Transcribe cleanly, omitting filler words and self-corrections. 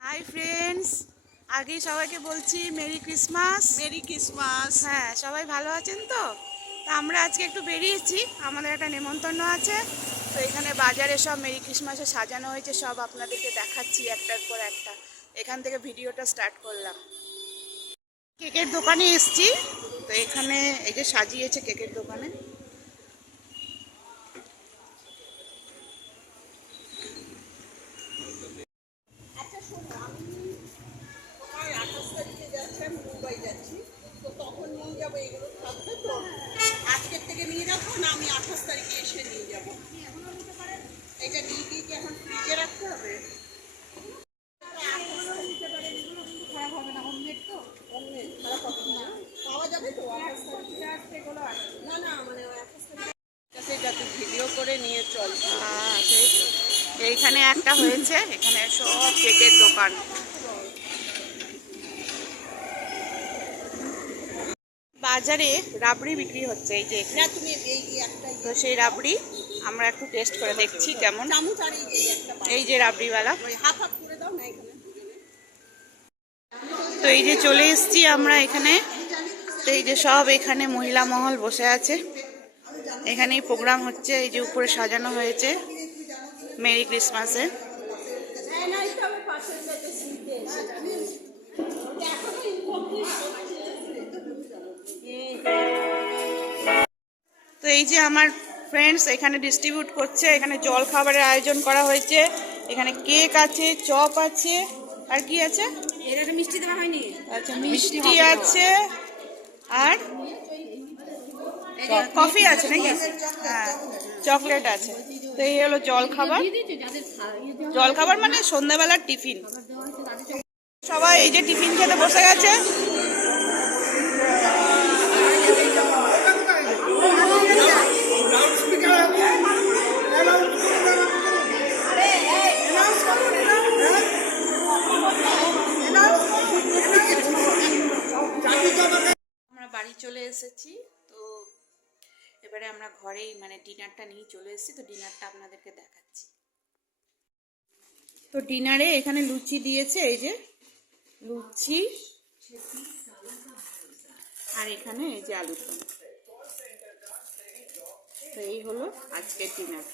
Hi friends, আগে সবাইকে বলছি মেরি ক্রিসমাস। Merry Christmas. হ্যাঁ, সবাই ভালো আছেন তো? আমরা আজকে একটু বেরিয়েছি, আমাদের একটা নেমন্তন্ন আছে। তো এখানে বাজারে সব মেরি ক্রিসমাসে সাজানো হয়েছে, সব আপনাদেরকে দেখাচ্ছি একটার পর একটা। এখান থেকে ভিডিওটা স্টার্ট করলাম। কেকের দোকানে এসছি, তো এখানে এই যে সাজিয়েছে কেকের দোকানে। মুম্বাই যাচ্ছি, তো তখন নিয়ে যাবো এগুলো থাকবে তো আজকের থেকে নিয়ে রাখবো না, আমি 28 তারিখে এসে নিয়ে যাবো। এটা নিয়ে গিয়ে কি এখন ফ্রিজে রাখতে হবে? খারাপ হবে না, হোমমেড তো। হোমমেড খারাপ হবে না, পাওয়া যাবে তো? না না, মানে 28 তারিখে যাতে ভিডিও করে নিয়ে চল। এইখানে একটা হয়েছে, এখানে সব কেকের দোকান। বাজারে রাবড়ি বিক্রি হচ্ছে, এই যে না তুমি এই একটা তো সেই রাবড়ি আমরা একটু টেস্ট করে দেখছি কেমন। চামচ আর এই একটা এই যে রাবড়িওয়ালা, হাফ হাফ করে দাও না এখানে। তো এই যে চলে এসেছি আমরা এখানে। তো এই যে সব এখানে মহিলা মহল বসে আছে, এখানেই প্রোগ্রাম হচ্ছে। এই যে উপরে সাজানো হয়েছে মেরি ক্রিসমাসে। তো এই যে আমার ফ্রেন্ডস এখানে ডিস্ট্রিবিউট করছে, এখানে জল খাবারের আয়োজন করা হয়েছে। এখানে কেক আছে, চপ আছে, আর কি আছে? এটা মিষ্টি দেওয়া হয়নি। আচ্ছা, মিষ্টি আছে আর কফি আছে নাকি? হ্যাঁ, চকলেট আছে। তো এই হলো জল খাবার। জল খাবার মানে সন্ধ্যাবেলার টিফিন। সবাই এই যে টিফিন খেতে বসে গেছে। আমরা বাড়ি চলে এসেছি, তো এবারে আমরা ঘরেই মানে ডিনারটা নিয়ে চলে এসেছি। তো ডিনারটা আপনাদেরকে দেখাচ্ছি। তো ডিনারে এখানে লুচি দিয়েছে, এই যে লুচি, আর এখানে এই যে আলুর দম। তো এই হলো আজকের ডিনার।